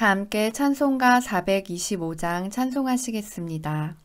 다 함께 찬송가 425장 찬송하시겠습니다.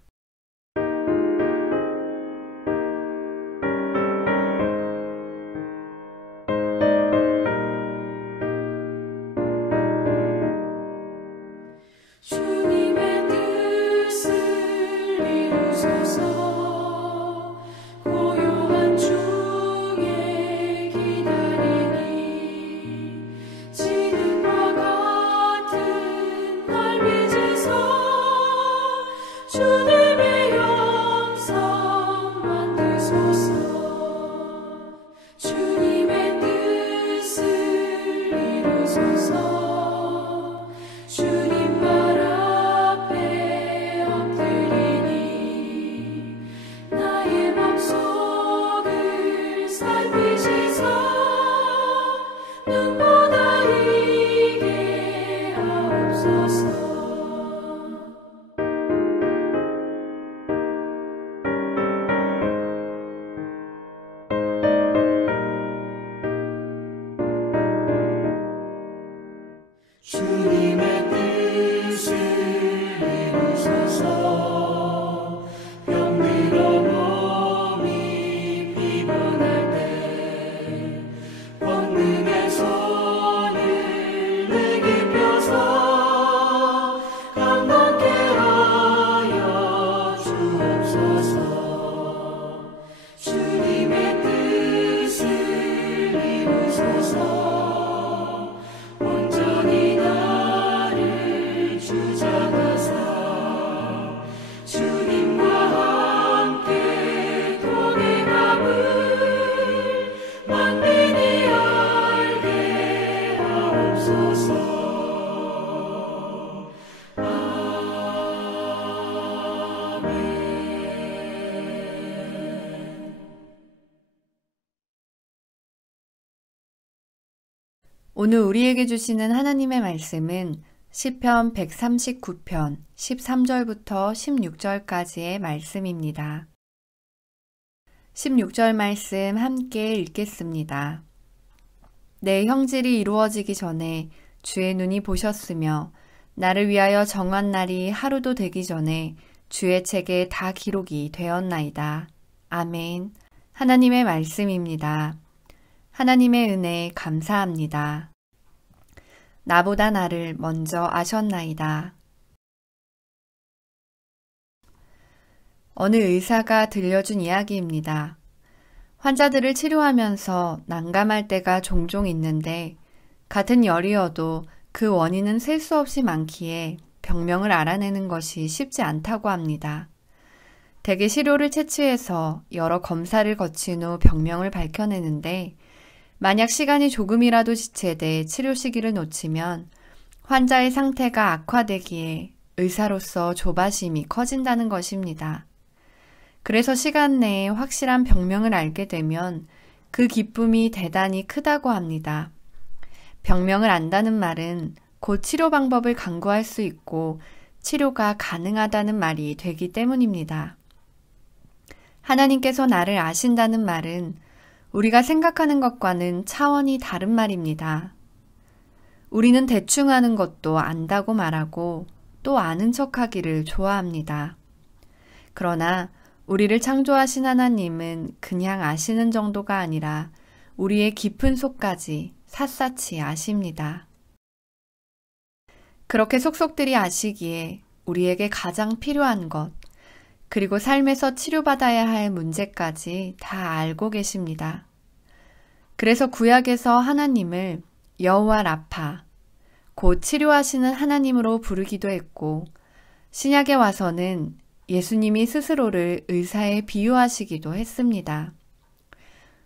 오늘 우리에게 주시는 하나님의 말씀은 시편 139편 13절부터 16절까지의 말씀입니다. 16절 말씀 함께 읽겠습니다. 내 형질이 이루어지기 전에 주의 눈이 보셨으며 나를 위하여 정한 날이 하루도 되기 전에 주의 책에 다 기록이 되었나이다. 아멘. 하나님의 말씀입니다. 하나님의 은혜 감사합니다. 나보다 나를 먼저 아셨나이다. 어느 의사가 들려준 이야기입니다. 환자들을 치료하면서 난감할 때가 종종 있는데 같은 열이어도 그 원인은 셀 수 없이 많기에 병명을 알아내는 것이 쉽지 않다고 합니다. 대개 시료를 채취해서 여러 검사를 거친 후 병명을 밝혀내는데 만약 시간이 조금이라도 지체돼 치료 시기를 놓치면 환자의 상태가 악화되기에 의사로서 조바심이 커진다는 것입니다. 그래서 시간 내에 확실한 병명을 알게 되면 그 기쁨이 대단히 크다고 합니다. 병명을 안다는 말은 곧 치료 방법을 강구할 수 있고 치료가 가능하다는 말이 되기 때문입니다. 하나님께서 나를 아신다는 말은 우리가 생각하는 것과는 차원이 다른 말입니다. 우리는 대충 아는 것도 안다고 말하고 또 아는 척하기를 좋아합니다. 그러나 우리를 창조하신 하나님은 그냥 아시는 정도가 아니라 우리의 깊은 속까지 샅샅이 아십니다. 그렇게 속속들이 아시기에 우리에게 가장 필요한 것, 그리고 삶에서 치료받아야 할 문제까지 다 알고 계십니다. 그래서 구약에서 하나님을 여호와 라파, 곧 치료하시는 하나님으로 부르기도 했고, 신약에 와서는 예수님이 스스로를 의사에 비유하시기도 했습니다.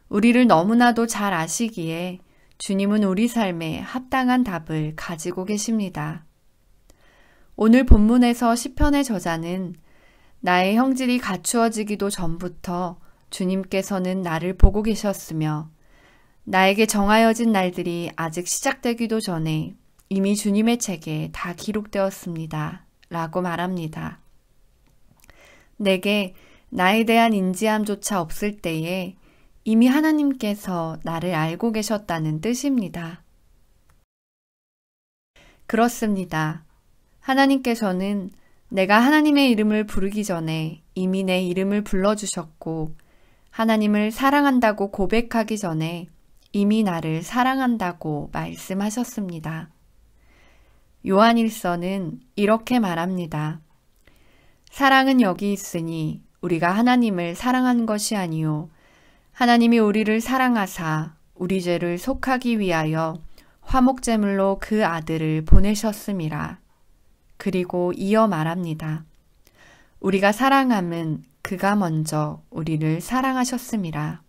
우리를 너무나도 잘 아시기에 주님은 우리 삶에 합당한 답을 가지고 계십니다. 오늘 본문에서 시편의 저자는 나의 형질이 갖추어지기도 전부터 주님께서는 나를 보고 계셨으며 나에게 정하여진 날들이 아직 시작되기도 전에 이미 주님의 책에 다 기록되었습니다. 라고 말합니다. 내게 나에 대한 인지함조차 없을 때에 이미 하나님께서 나를 알고 계셨다는 뜻입니다. 그렇습니다. 하나님께서는 내가 하나님의 이름을 부르기 전에 이미 내 이름을 불러주셨고, 하나님을 사랑한다고 고백하기 전에 이미 나를 사랑한다고 말씀하셨습니다. 요한일서는 이렇게 말합니다. 사랑은 여기 있으니 우리가 하나님을 사랑한 것이 아니요 하나님이 우리를 사랑하사 우리 죄를 속하기 위하여 화목제물로 그 아들을 보내셨음이라. 그리고 이어 말합니다. 우리가 사랑함은 그가 먼저 우리를 사랑하셨음이라.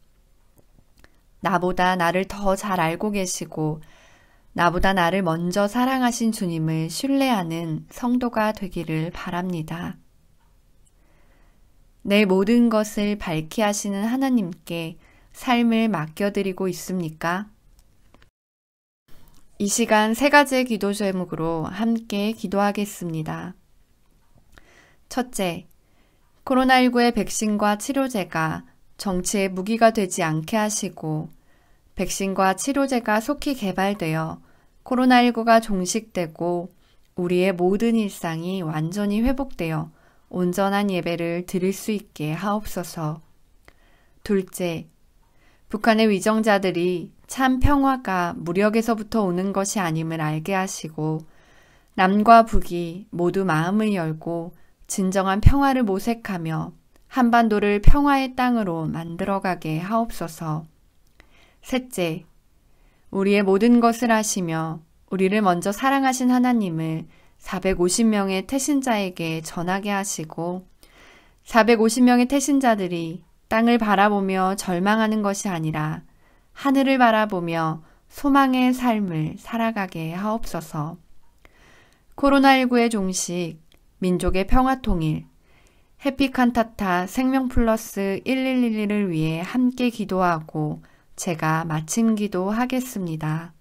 나보다 나를 더 잘 알고 계시고 나보다 나를 먼저 사랑하신 주님을 신뢰하는 성도가 되기를 바랍니다. 내 모든 것을 밝히 하시는 하나님께 삶을 맡겨드리고 있습니까? 이 시간 3가지의 기도 제목으로 함께 기도하겠습니다. 첫째, 코로나19의 백신과 치료제가 정치의 무기가 되지 않게 하시고 백신과 치료제가 속히 개발되어 코로나19가 종식되고 우리의 모든 일상이 완전히 회복되어 온전한 예배를 드릴 수 있게 하옵소서. 둘째, 북한의 위정자들이 참 평화가 무력에서부터 오는 것이 아님을 알게 하시고 남과 북이 모두 마음을 열고 진정한 평화를 모색하며 한반도를 평화의 땅으로 만들어가게 하옵소서. 셋째, 우리의 모든 것을 아시며 우리를 먼저 사랑하신 하나님을 450명의 태신자에게 전하게 하시고 450명의 태신자들이 땅을 바라보며 절망하는 것이 아니라 하늘을 바라보며 소망의 삶을 살아가게 하옵소서. 코로나19의 종식, 민족의 평화통일, 해피칸타타 생명플러스 1111을 위해 함께 기도하고 제가 마침 기도하겠습니다.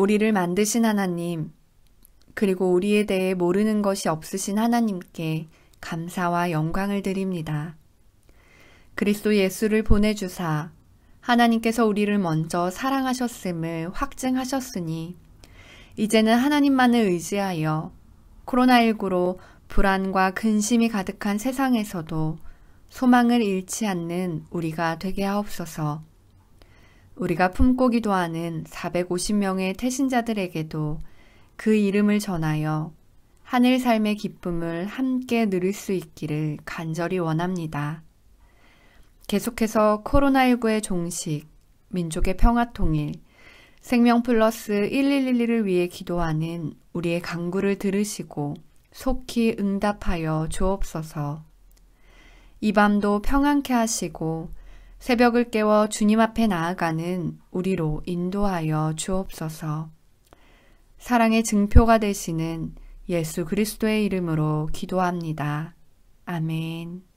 우리를 만드신 하나님, 그리고 우리에 대해 모르는 것이 없으신 하나님께 감사와 영광을 드립니다. 그리스도 예수를 보내주사 하나님께서 우리를 먼저 사랑하셨음을 확증하셨으니 이제는 하나님만을 의지하여 코로나19로 불안과 근심이 가득한 세상에서도 소망을 잃지 않는 우리가 되게 하옵소서. 우리가 품고 기도하는 450명의 태신자들에게도 그 이름을 전하여 하늘 삶의 기쁨을 함께 누릴 수 있기를 간절히 원합니다. 계속해서 코로나19의 종식, 민족의 평화 통일, 생명 플러스 1111을 위해 기도하는 우리의 간구를 들으시고 속히 응답하여 주옵소서. 이 밤도 평안케 하시고 새벽을 깨워 주님 앞에 나아가는 우리로 인도하여 주옵소서. 사랑의 증표가 되시는 예수 그리스도의 이름으로 기도합니다. 아멘.